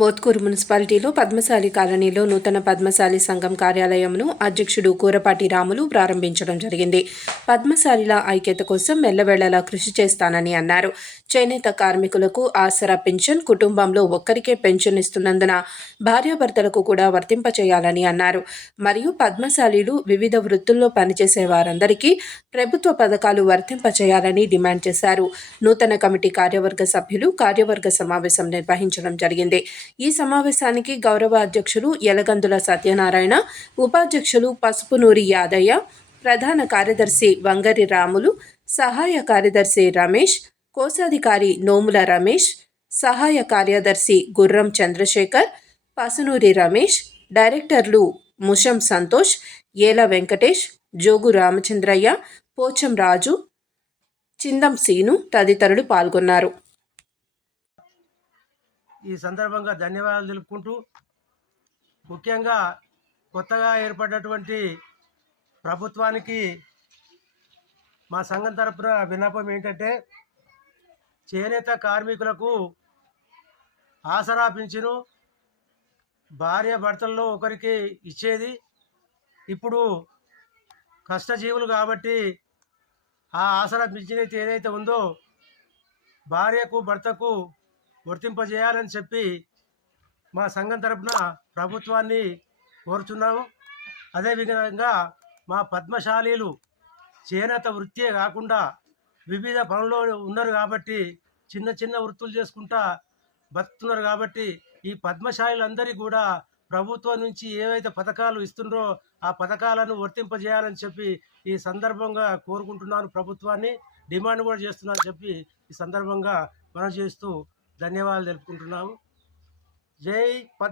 మోత్కూరు మున్సిపాలిటీలో పద్మశాలి కాలనీలో నూతన పద్మశాలి సంఘం కార్యాలయంను అధ్యక్షుడు కూరపాటి రాములు ప్రారంభించడం జరిగింది. పద్మశాలిల ఐక్యత కోసం మెల్లవేళలా కృషి చేస్తానని అన్నారు. చేనేత కార్మికులకు ఆసరా పెన్షన్ కుటుంబంలో ఒక్కరికే పెన్షన్ ఇస్తున్నందున భార్యాభర్తలకు కూడా వర్తింపచేయాలని అన్నారు. మరియు పద్మశాలీలు వివిధ వృత్తుల్లో పనిచేసే వారందరికీ ప్రభుత్వ పథకాలు వర్తింపచేయాలని డిమాండ్ చేశారు. నూతన కమిటీ కార్యవర్గ సభ్యులు కార్యవర్గ సమావేశం నిర్వహించడం జరిగింది. ఈ సమావేశానికి గౌరవ అధ్యక్షులు యలగందుల సత్యనారాయణ ఉపాధ్యక్షులు పసుపునూరి యాదయ్య ప్రధాన కార్యదర్శి వంగరి రాములు సహాయ కార్యదర్శి రమేష్ కోశాధికారి నోముల రమేష్ సహాయ కార్యదర్శి గుర్రం చంద్రశేఖర్ పసునూరి రమేష్ డైరెక్టర్లు ముషం సంతోష్ ఏల వెంకటేష్ జోగు రామచంద్రయ్య పోచం రాజు చిందం సీను తదితరులు పాల్గొన్నారు. ఈ సందర్భంగా ధన్యవాదాలు తెలుపుకుంటూ ముఖ్యంగా కొత్తగా ఏర్పడినటువంటి ప్రభుత్వానికి మా సంఘం తరపున విన్నపం ఏంటంటే చేనేత కార్మికులకు ఆసరా పింఛను భార్య భర్తల్లో ఒకరికి ఇచ్చేది. ఇప్పుడు కష్టజీవులు కాబట్టి ఆ ఆసరా పింఛన్ ఏదైతే ఉందో భార్యకు భర్తకు వర్తింపజేయాలని చెప్పి మా సంఘం తరపున ప్రభుత్వాన్ని కోరుచున్నాము. అదేవిధంగా మా పద్మశాలీలు చేనేత వృత్తియే కాకుండా వివిధ పనుల్లో ఉన్నారు కాబట్టి చిన్న చిన్న వృత్తులు చేసుకుంటా బతుకుతున్నారు కాబట్టి ఈ పద్మశాలీలందరికీ కూడా ప్రభుత్వం నుంచి ఏవైతే పథకాలు ఇస్తుండ్రో ఆ పథకాలను వర్తింపజేయాలని చెప్పి ఈ సందర్భంగా కోరుకుంటున్నాను ప్రభుత్వాన్ని. డిమాండ్ కూడా చేస్తున్నాను చెప్పి ఈ సందర్భంగా మనం చేస్తూ ధన్యవాదాలు తెలుపుకుంటున్నాము. జై పద్